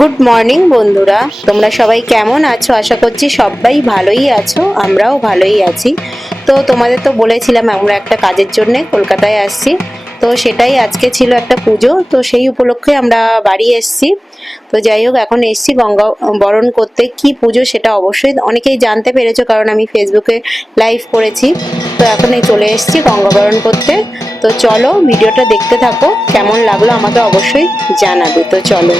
Good morning বন্ধুরা। তোমরা সবাই কেমন আছো? আশা করছি সবাই ভালোই আছো, আমরাও ভালোই আছি। তো তোমাদের তো বলেছিলাম আমরা একটা কাজের জন্য কলকাতায় আসছি। তো সেটাই আজকে ছিল একটা পুজো, তো সেই উপলক্ষে আমরা বাড়ি এসছি। তো যাই হোক, এখন এসছি গঙ্গা বরণ করতে। কি পুজো সেটা অবশ্যই অনেকেই জানতে পেরেছ, কারণ আমি ফেসবুকে লাইভ করেছি। তো এখন এই চলে এসছি গঙ্গা বরণ করতে। তো চলো, ভিডিওটা দেখতে থাকো, কেমন লাগল আমাকে অবশ্যই জানাবে। তো চলো।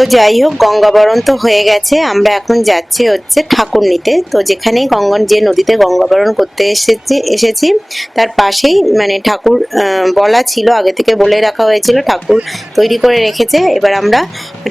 তো যাই হোক গঙ্গাবরণ তো হয়ে গেছে। আমরা এখন যাচ্ছি হচ্ছে ঠাকুর নিতে। তো যেখানেই গঙ্গন, যে নদীতে গঙ্গাবরণ করতে এসেছি এসেছি, তার পাশেই মানে ঠাকুর বলা ছিল, আগে থেকে বলে রাখা হয়েছিল, ঠাকুর তৈরি করে রেখেছে। এবার আমরা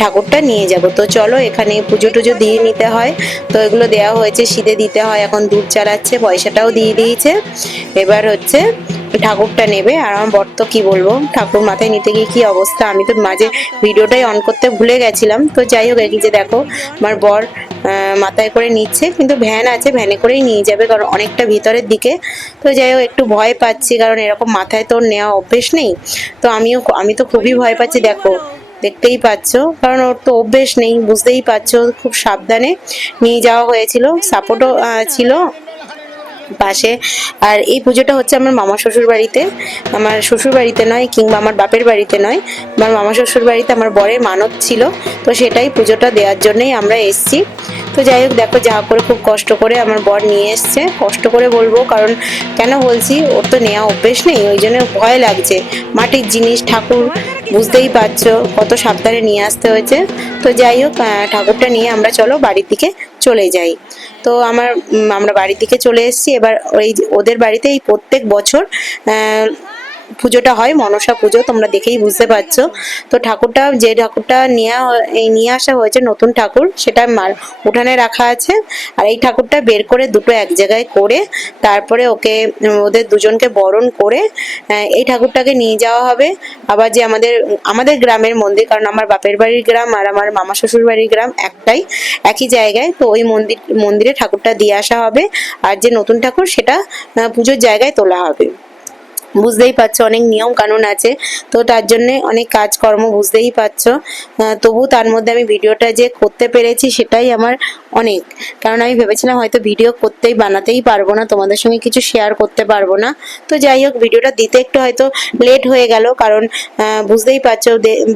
ঠাকুরটা নিয়ে যাব। তো চলো, এখানে পুজো টুজো দিয়ে নিতে হয়। তো এগুলো দেওয়া হয়েছে শীতে দিতে হয়, এখন দুধ চালাচ্ছে, পয়সাটাও দিয়ে দিয়েছে। এবার হচ্ছে ঠাকুরটা নেবে আর আমার বর তো কি বলব? ঠাকুর মাথায় নিতে গিয়ে কি অবস্থা? আমি তো মাঝে ভিডিওটাই অন করতে ভুলে গেছিলাম। তো যাই হোক যে দেখো, আমার বর মাথায় করে নিচ্ছে, কিন্তু ভ্যান আছে, ভ্যানে করেই নিয়ে যাবে কারণ অনেকটা ভিতরের দিকে। তো যাই হোক, একটু ভয় পাচ্ছি কারণ এরকম মাথায় তো নেওয়া অভ্যেস নেই। তো আমিও, আমি তো খুবই ভয় পাচ্ছি, দেখো, দেখতেই পাচ্ছ। কারণ ওর তো অভ্যেস নেই, বুঝতেই পারছ, খুব সাবধানে নিয়ে যাওয়া হয়েছিল। সাপোর্টও ছিল। পাশে। আর এই পুজোটা হচ্ছে আমার মামা শ্বশুর বাড়িতে। আমার শ্বশুর বাড়িতে নয়, কিংবা আমার বাপের বাড়িতে নয়। আমার মামা শ্বশুর বাড়িতে আমার বরের মানত ছিল। তো সেটাই পুজোটা দেওয়ার জন্যই আমরা এসছি। তো যাই হোক, দেখো যা করে খুব কষ্ট করে আমার বর নিয়ে এসছে। কষ্ট করে বলব, কারণ কেন বলছি, ওর তো নেওয়া অভ্যেস নেই, ওই জন্য ভয় লাগছে। মাটির জিনিস, ঠাকুর, বুঝতেই পারছ, কত সাবধানে নিয়ে আসতে হয়েছে। তো যাই হোক ঠাকুরটা নিয়ে আমরা চলো বাড়ির দিকে চলে যাই। তো আমার আমরা বাড়ির দিকে চলে এসেছি। এবার ওই ওদের বাড়িতে এই প্রত্যেক বছর পুজোটা হয়, মনসা পুজো, তোমরা দেখেই বুঝতে পারছ। তো ঠাকুরটা, যে ঠাকুরটা নিয়ে নিয়ে আসা হয়েছে নতুন ঠাকুর, সেটা উঠানে রাখা আছে। আর এই ঠাকুরটা বের করে দুটো এক জায়গায় করে, তারপরে ওকে ওদের দুজনকে বরণ করে এই ঠাকুরটাকে নিয়ে যাওয়া হবে। আবার যে আমাদের আমাদের গ্রামের মন্দির, কারণ আমার বাপের বাড়ির গ্রাম আর আমার মামা শ্বশুর বাড়ির গ্রাম একটাই, একই জায়গায়, তো ওই মন্দির, মন্দিরে ঠাকুরটা দিয়ে আসা হবে। আর যে নতুন ঠাকুর, সেটা পুজোর জায়গায় তোলা হবে। বুঝতেই পারছ, অনেক নিয়ম কানুন আছে। তো তার জন্য অনেক কাজকর্ম বুঝতেই পারছ। তবু তার মধ্যে আমি ভিডিওটা যে করতে পেরেছি সেটাই আমার অনেক। কারণ আমি ভেবেছিলাম হয়তো ভিডিও করতেই বানাতেই পারব না, তোমাদের সঙ্গে কিছু শেয়ার করতে পারব না। তো যাই হোক, ভিডিওটা দিতে একটু হয়তো লেট হয়ে গেল, কারণ বুঝতেই পারছ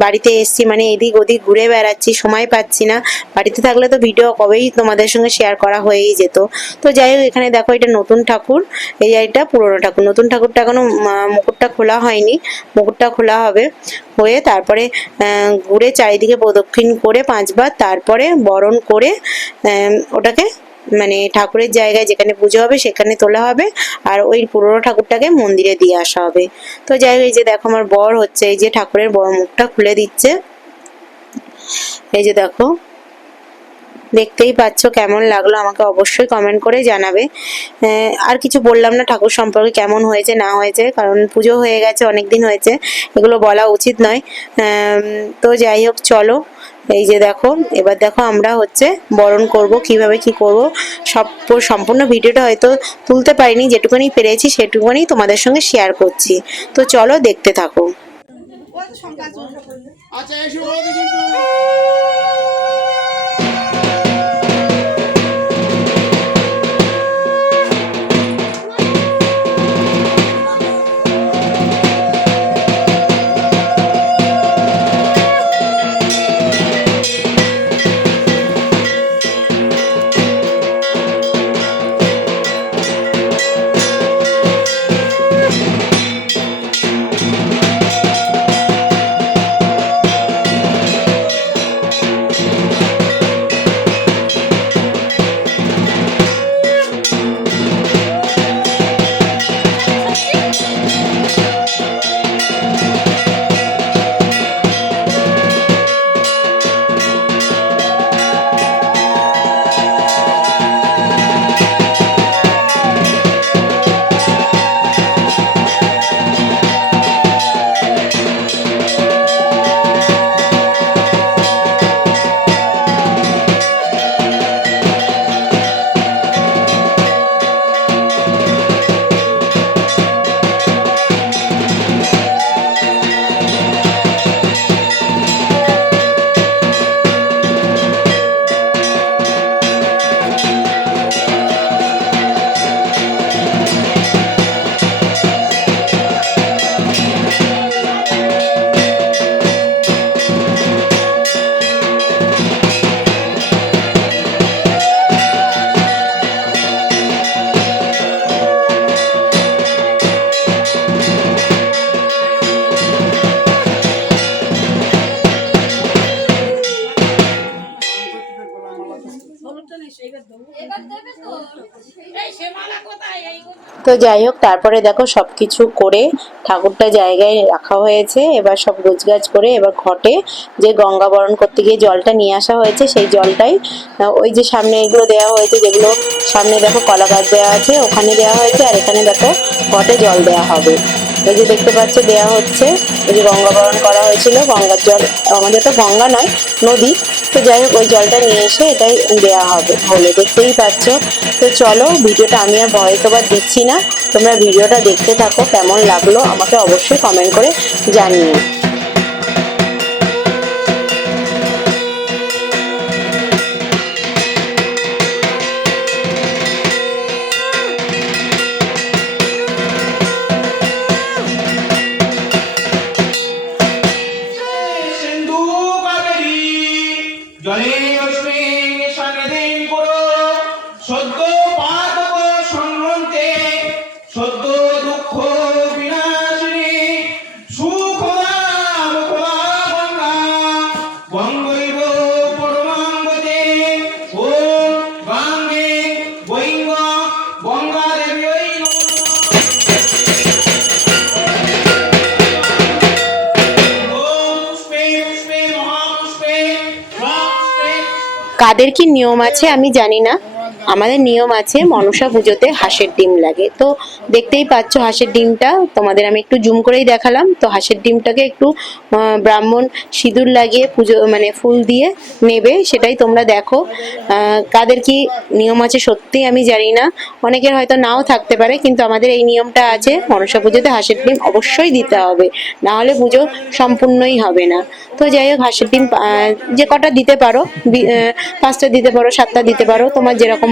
বাড়িতে এসছি মানে এদিক ওদিক ঘুরে বেড়াচ্ছি, সময় পাচ্ছি না। বাড়িতে থাকলে তো ভিডিও কবেই তোমাদের সঙ্গে শেয়ার করা হয়েই যেত। তো যাই হোক, এখানে দেখো এটা নতুন ঠাকুর, এই এটা পুরনো ঠাকুর। নতুন ঠাকুরটা এখনও মুকুটটা খোলা হয়নি। মুকুটটা খোলা হবে হয়ে তারপরে ঘুরে চারিদিকে প্রদক্ষিণ করে পাঁচবার তারপরে বরণ করে ওটাকে মানে ঠাকুরের জায়গায় যেখানে পুজো হবে সেখানে তোলা হবে আর ওই পুরনো ঠাকুরটাকে মন্দিরে দিয়ে আসা হবে। তো যাই হোক, এই যে দেখো আমার বর হচ্ছে, এই যে ঠাকুরের বড় মুখটা খুলে দিচ্ছে। এই যে দেখো দেখতেই পাচ্ছ কেমন লাগল, আমাকে অবশ্যই কমেন্ট করে জানাবে। আর কিছু বললাম না ঠাকুর সম্পর্কে কেমন হয়েছে, না হয়েছে, কারণ পুজো হয়ে গেছে অনেক দিন হয়েছে, এগুলো বলা উচিত নয়। তো যাই হোক, চলো, এই যে দেখো, এবার দেখো আমরা হচ্ছে বরণ করব, কীভাবে কি করব। সব সম্পূর্ণ ভিডিওটা হয়তো তুলতে পারিনি, যেটুকুনি পেরেছি সেটুকুনি তোমাদের সঙ্গে শেয়ার করছি। তো চলো, দেখতে থাকো। আচ্ছা তো যাই হোক, তারপরে দেখো সবকিছু করে ঠাকুরটা জায়গায় রাখা হয়েছে। এবার সব গোছগাছ করে এবার ঘটে যে গঙ্গা বরণ করতে গিয়ে জলটা নিয়ে আসা হয়েছে, সেই জলটাই ওই যে সামনে এগুলো দেওয়া হয়েছে, যেগুলো সামনে দেখো কলা গাছ দেওয়া আছে, ওখানে দেওয়া হয়েছে, আর এখানে দেখো ঘটে জল দেওয়া হবে। এই যে দেখতে পাচ্ছ, দেয়া হচ্ছে। এই যে গঙ্গা বরণ করা হয়েছিল। গঙ্গার জল, আমাদের তো গঙ্গা নয়, নদী। তো যাই হোক, ওই জলটা নিয়ে এসে এটাই দেয়া হবে হলে দেখতেই পাচ্ছ। তো চলো, ভিডিওটা আমি আর ভয়েস ওভার দিচ্ছি না। তোমরা ভিডিওটা দেখতে থাকো, কেমন লাগল আমাকে অবশ্যই কমেন্ট করে জানিও। মহাপুষ্পে কি নিয়ম আছে আমি জানি না। আমাদের নিয়ম আছে, মনসা পুজোতে হাঁসের ডিম লাগে। তো দেখতেই পাচ্ছ হাঁসের ডিমটা, তোমাদের আমি একটু জুম করেই দেখালাম। তো হাঁসের ডিমটাকে একটু ব্রাহ্মণ সিঁদুর লাগিয়ে পুজো মানে ফুল দিয়ে নেবে, সেটাই তোমরা দেখো। কাদের কি নিয়ম আছে সত্যি আমি জানি না। অনেকের হয়তো নাও থাকতে পারে, কিন্তু আমাদের এই নিয়মটা আছে, মনসা পুজোতে হাঁসের ডিম অবশ্যই দিতে হবে। না হলে পুজো সম্পূর্ণই হবে না। তো যাই হোক, হাঁসের ডিম যে কটা দিতে পারো পাঁচটা দিতে পারো, সাতটা দিতে পারো, তোমার যেরকম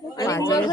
হলো